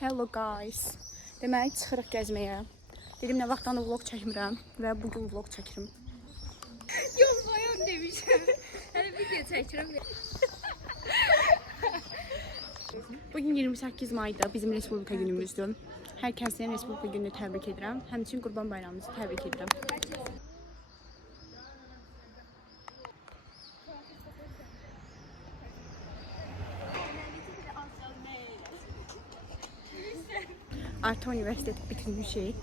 Hello guys. Demək çıxırıq gəzməyə. Dedim nə vaxtdan da vlog çəkmirəm və bugün vlog çəkirim. Yox, bayan demişəm. Hələ video çəkirəm. Bugün 28 mayda bizim Respublika günümüzdür. Hər kəsin Respublika gününü təbrik edirəm. Həmçinin Qurban Bayramımızı təbrik edirəm. Artıq universiteti bitirmişik.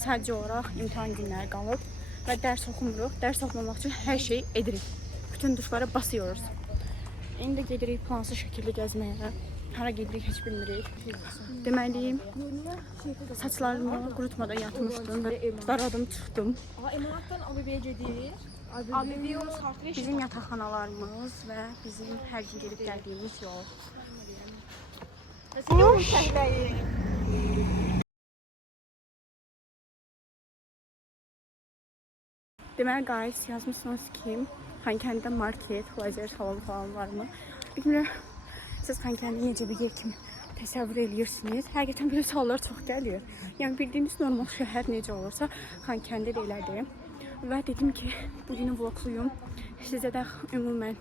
Sadəcə olaraq imtahan günləri qalıb və dərs oxumuruq. Dərs oxumamaq üçün hər şey edirik. Bütün tuşlara basıyoruz. İndi gedirik plansız şəkildə gəzməyə. Hara gedirik heç bilmirik. Deməliyim, saçlarımı qurutmadan yatmışdım və daradım çıxdım. Emalatdan ABB-yə gedir. ABB yolu sartır. Bizim yataqxanalarımız və bizim hər gün gedib gəldiyimiz yol. Deməli guys, yazmışsınız ki, Xankəndidə market, lazer salonu falan varmı? Bilmirəm, siz Xankəndi necə bir yer kimi təsəvvür edirsiniz. Həqiqətən belə suallar çox gəlir. Yəni bildiyiniz normal şəhər necə olursa, Xankəndi də elədir. Və dedim ki, bugünü vlogluyum. Sizə də ümumən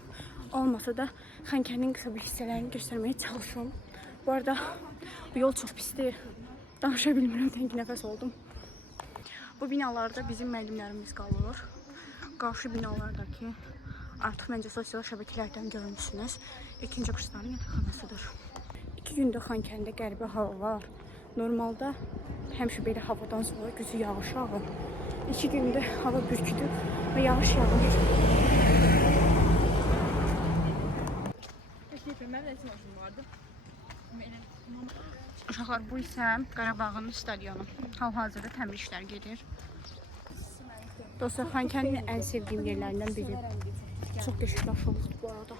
olmasa da Xankəndinin qısa bir hissələrini göstərməyə çalışıyorum. Bu arada bu yol çox pisdir. Danışa bilmirəm, təngi nəfəs oldum. Bu binalarda bizim müəllimlərimiz qalır. Qarşı binalardakı artıq məncə sosial şəbəkələrdən görmüşsünüz. İkinci kursların yataqxanasıdır. 2 gündür Xankəndidə qəribə hava var. Normalda həmişə belə havadan sonra güclü yağış yağır. 2 gündür hava bürküdür və yağış yağır. Uşaqlar, bu isə Qarabağın stadionu. Hal-hazırda təmir işlər gedir. Dostlar, Xankəndinin ən sevdiyim yerlərindən biri. Çox qəşəng daşınmışdı bu arada.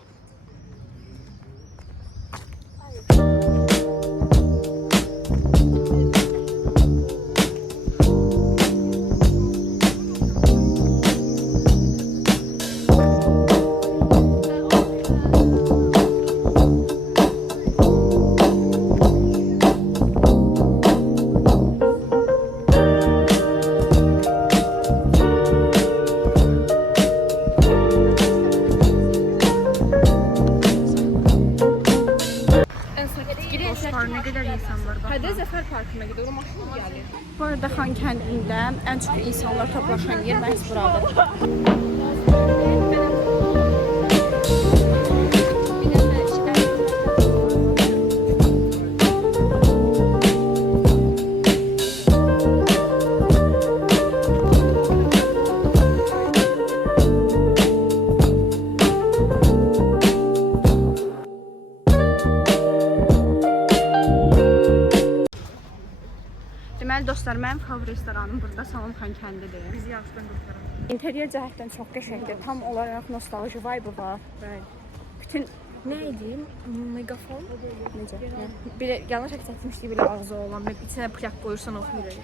Dostlar, nə qədər insan var baxın. Hədə Zəfər parkına gedir, o maşın gəlir. Bu arada Xankəndində ən çox insanlar toplaşan yer məhz buradır. Deməli dostlar, mənim favori restoranım burada Salon Xankəndidir. Bizi yağışdan qurtarır. İnterior cəhətdən çox qəşəngdir. Tam olaraq nostalji vibe var. Bütün Nə edeyim? Megafon? necə? Belə yanlış aks etmişdik, belə ağzı olan, içinə plak qoyursan oxuyur.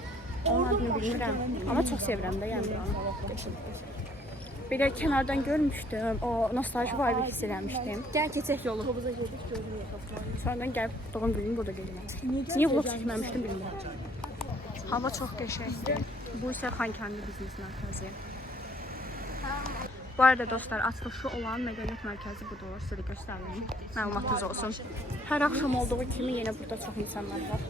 Onun adını bilmirəm, amma çox sevirəm də yəni. Belə kənardan görmüşdüm, o nostalji vibe hiss eləmişdim. Gəl keçək yolu. Tobuza girdik, gözünü yaxamışıq. Sonradan gəlib doğum günümü burada qeydəm. Niyə vlog çəkməmişdim bilmirəm. Hava çox qəşəngdir. Bu isə Xankəndi biznes mərkəzi. Bu arada dostlar, açılışı olan mədəniyyət mərkəzi budur. Sizə də göstərim. Məlumatınız olsun. Hər axşam olduğu kimi yenə burada çox insanlar var.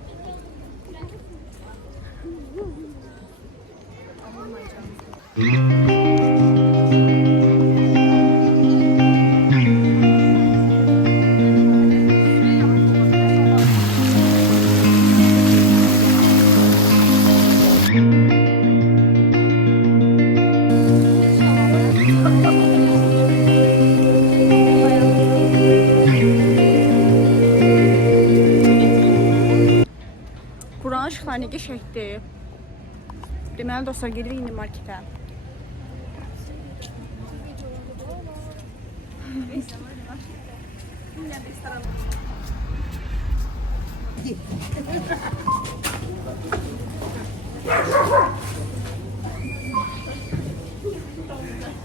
Buranın işıqları nə qəşəngdir. Deməli dostlar, gedirik indi marketə.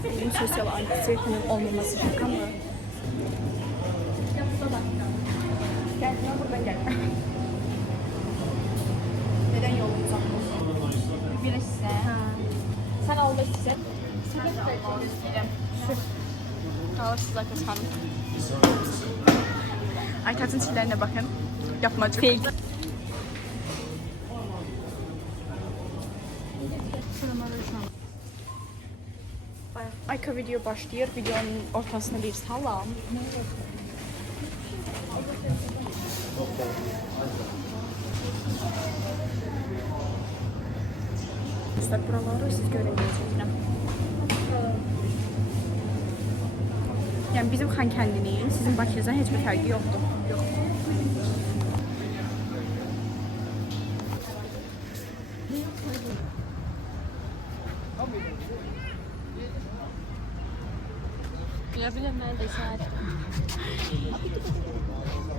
Benim sosyal anksiyetenin olmaması şaka mı? Gel, buradan gel. halda sizə alırsınız Aytaç xanım. Aytaçın çillerine bakın. Yapmacık. Fake. Ayka video başlayır. Videonun ortasında bir salam. İşte buraları siz göremeyeceksiniz. Yani bizim Xankəndinin sizin Bakınızdan heç bir fərqi yoxdur. Yox. Bilə mən də şəhər.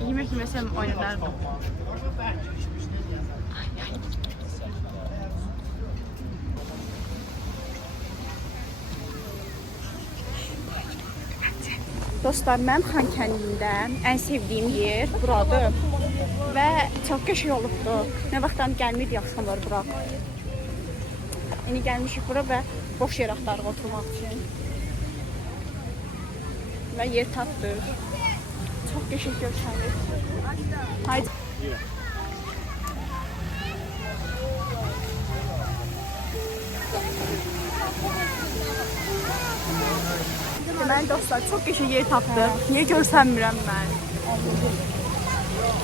Yemək yemesem oynardım. Dostlar, mənim Xankəndində ən sevdiyim yer buradır və çox qəşəng olubdur. Nə vaxtdan gəlməyib axşamlar bura. İndi gəlmişik bura və boş yer axtarıq oturmaq üçün. Və yer tapdıq. Çox qəşəng görsənir. Haydi. Deməli dostlar, çox qəşəng yer tapdıq. Niyə görsənmirəm mən?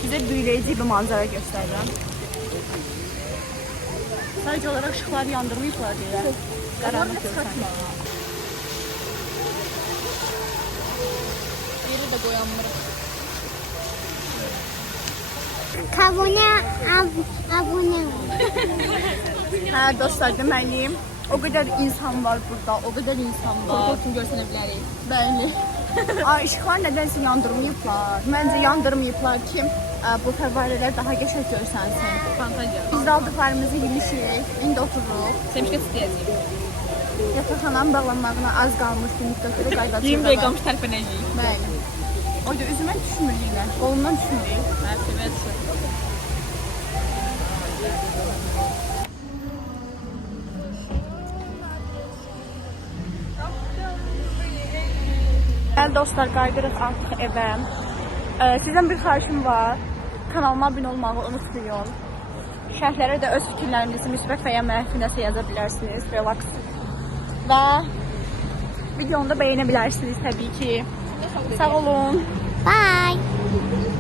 Sizə büyüləyici bir manzara göstərirəm. Sadəcə olaraq ışıqları yandırmayıblar deyə. Qaranlıq görsənir. Yeri də qoyanmırıq. Abone ol. Hə dostlar, deməliyim. O qədər insan var burada, o qədər insan var. Korkun görsənə bilərik. Bəli. Ay, işıqlar nədənsə yandırmayıblar. Məncə yandırmayıblar ki, bu fəvvarələr daha qəşəng görsənsin. Fantaziya. Biz də aldıqlarımızı yemişik, indi otururuq. Semişkə istəyəcəyik. Yataqxananın bağlanmağına az qalmışdı, müddətdə qaydacaqlar. 20 dəqiqə qalmış tərpənəcəyik. Bəli. O da üzümə düşmür yenə, qolumdan düşmür. Hə, sevə düşür. Bəli dostlar, qaydırıq artıq evə. Sizdən bir xahişim var. Kanalıma abunə olmağı unutmayın. Şərhlərə də öz fikirlərinizi müsbət və ya mənfi nəsə yaza bilərsiniz. Relax. Və videonu da bəyənə bilərsiniz təbii ki. Sağ olun. Bye.